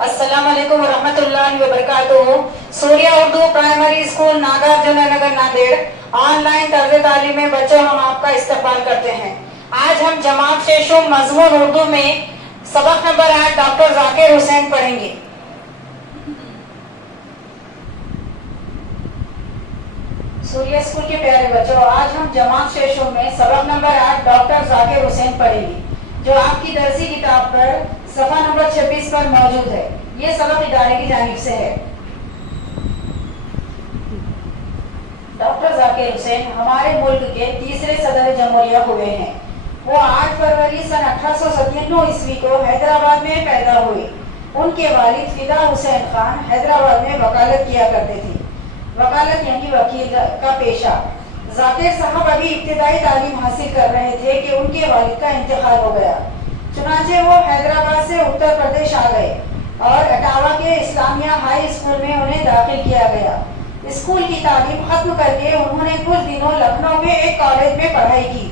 अस्सलाम वालेकुम वरहमतुल्लाहि वबरकातुहू। सूर्या उर्दू प्राइमरी स्कूल नागार्जुन नगर नांदेड़ ऑनलाइन तर्ज तालीम में बच्चों हम आपका इस्तकबाल करते हैं। आज हम जमात से शुम मजमून उर्दू में सबक नंबर 8 डॉक्टर जाकिर हुसैन पढ़ेंगे। सूर्या स्कूल के प्यारे बच्चों, आज हम जमात से शुम में सबक नंबर 8 डॉक्टर जाकिर हुसैन पढ़ेंगे, जो आपकी दरसी किताब पर सफा नंबर 26 पर मौजूद है। ये सबक इदारे की जानिब से है। डॉक्टर जाकिर हुसैन हमारे मुल्क के तीसरे सदर जमहूरिया हुए हैं। वो 8 फरवरी सन 1897 ईस्वी को हैदराबाद में पैदा हुए। उनके वालिद फिदा हुसैन खान हैदराबाद में वकालत किया करते थे। वकालत यानी वकील का पेशा। जाकिर साहब अभी इब्तिदाई तालीम हासिल कर रहे थे कि उनके वालिद का इंतकाल हो गया। चुनांचे वो हैदराबाद से उत्तर प्रदेश आ गए और अटावा के इस्लामिया हाई स्कूल में उन्हें दाखिल किया गया। स्कूल की तालीम खत्म करके उन्होंने कुछ दिनों लखनऊ में एक कॉलेज में पढ़ाई की।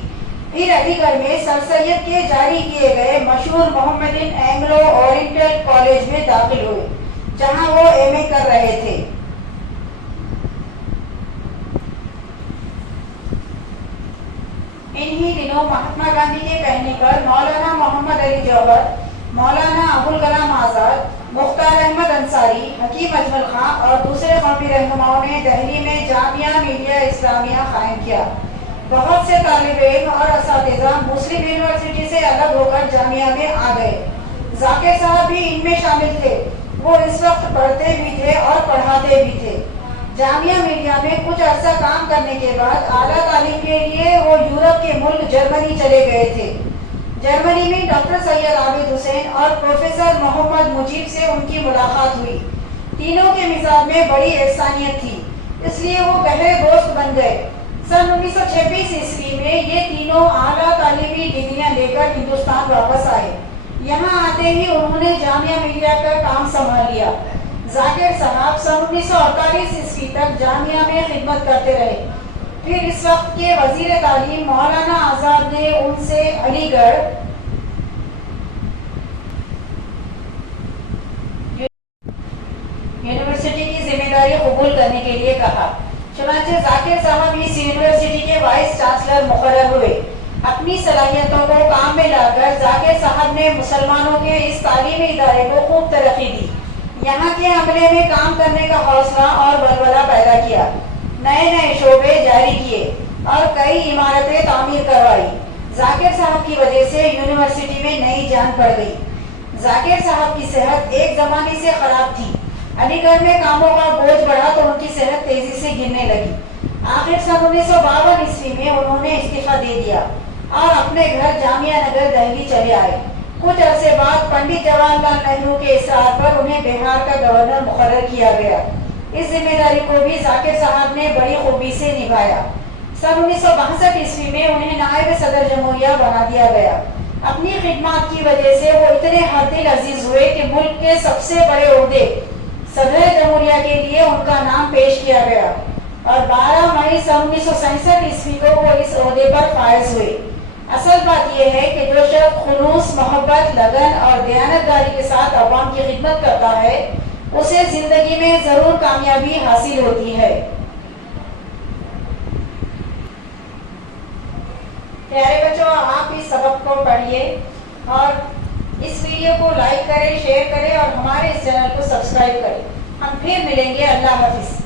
फिर अलीगढ़ में सर सैयद के जारी किए गए मशहूर मोहम्मदन एंग्लो ओरिएंटल कॉलेज में दाखिल हुए, जहां वो एमए कर रहे थे। इन्हीं दिनों महात्मा गांधी के कहने पर मौलाना मोहम्मद अली जौहर, मौलाना अबुल कलाम आजाद, मुख्तार अहमद अंसारी, हकीम अजमल खां और दूसरे कौमी रहनुमाओं ने दिल्ली में जामिया मिलिया इस्लामिया कायम किया। बहुत से तालिब इल्म और असातिज़ा मुस्लिम यूनिवर्सिटी से अलग होकर जामिया में आ गए। जाकिर साहब भी इनमें शामिल थे। वो इस वक्त पढ़ते भी थे और पढ़ाते भी थे। जामिया मिलिया में कुछ अर्सा काम करने के बाद आला तालीम के लिए वो यूरोप के मुल्क जर्मनी चले गए थे। जर्मनी में डॉक्टर सैयद आबिद हुसैन और प्रोफेसर मोहम्मद मुजीब से उनकी मुलाकात हुई। तीनों के मिजाज में बड़ी एहसानियत थी, इसलिए वो गहरे दोस्त बन गए। सन 1926 ईस्वी में ये तीनों आला तालीमी डिग्रियां लेकर हिंदुस्तान वापस आए। यहाँ आते ही उन्होंने जामिया मिलिया का काम संभाल लिया। जाकिर साहब सन 1948 ईस्वी तक जामिया में खिदमत करते रहे। फिर इस वक्त के वजीर तालीम मौलाना आजाद ने उनसे अलीगढ़ यूनिवर्सिटी की जिम्मेदारी कबूल करने के लिए कहा। चुनांचे जाकिर साहब इस यूनिवर्सिटी के वाइस चांसलर मुकर्रर हुए। अपनी सलाहियतों को काम में लाकर जाकिर साहब ने मुसलमानों के इस तालीमी इदारे को खूब तरक्की दी। यहाँ के अमले में काम करने का हौसला और बलबला पैदा किया। नए नए शोबे जारी किए और कई इमारतें तामीर करवाई। जाकिर साहब की वजह से यूनिवर्सिटी में नई जान पड़ गई। जाकिर साहब की सेहत एक जमाने से खराब थी। अलीगढ़ में कामों का बोझ बढ़ा तो उनकी सेहत तेजी से गिरने लगी। आखिर सन 1952 ईस्वी में उन्होंने इस्तीफा दे दिया और अपने घर जामिया नगर दिल्ली चले आए। कुछ अरसे बाद पंडित जवाहरलाल नेहरू के इसरार पर उन्हें बिहार का गवर्नर मुकर्रर किया गया। इस जिम्मेदारी को भी जाकिर साहब ने बड़ी खूबी से निभाया। सन 1962 ईस्वी में उन्हें नायब सदर जमहूरिया बना दिया गया। अपनी खिदमत की वजह से वो इतने हरदिल अजीज हुए कि मुल्क के सबसे बड़े ओहदे सदर जमहूरिया के लिए उनका नाम पेश किया गया और 12 मई सन 1967 ईस्वी को वो इस ओहदे पर फायज हुए। असल बात यह है कि जो शख्स खुलूस, मोहब्बत, लगन और दयानतदारी के साथ अवाम की खिदमत करता है, उसे जिंदगी में जरूर कामयाबी हासिल होती है। प्यारे बच्चों, आप इस सबक को पढ़िए और इस वीडियो को लाइक करें, शेयर करें और हमारे इस चैनल को सब्सक्राइब करें। हम फिर मिलेंगे। अल्लाह हाफिज।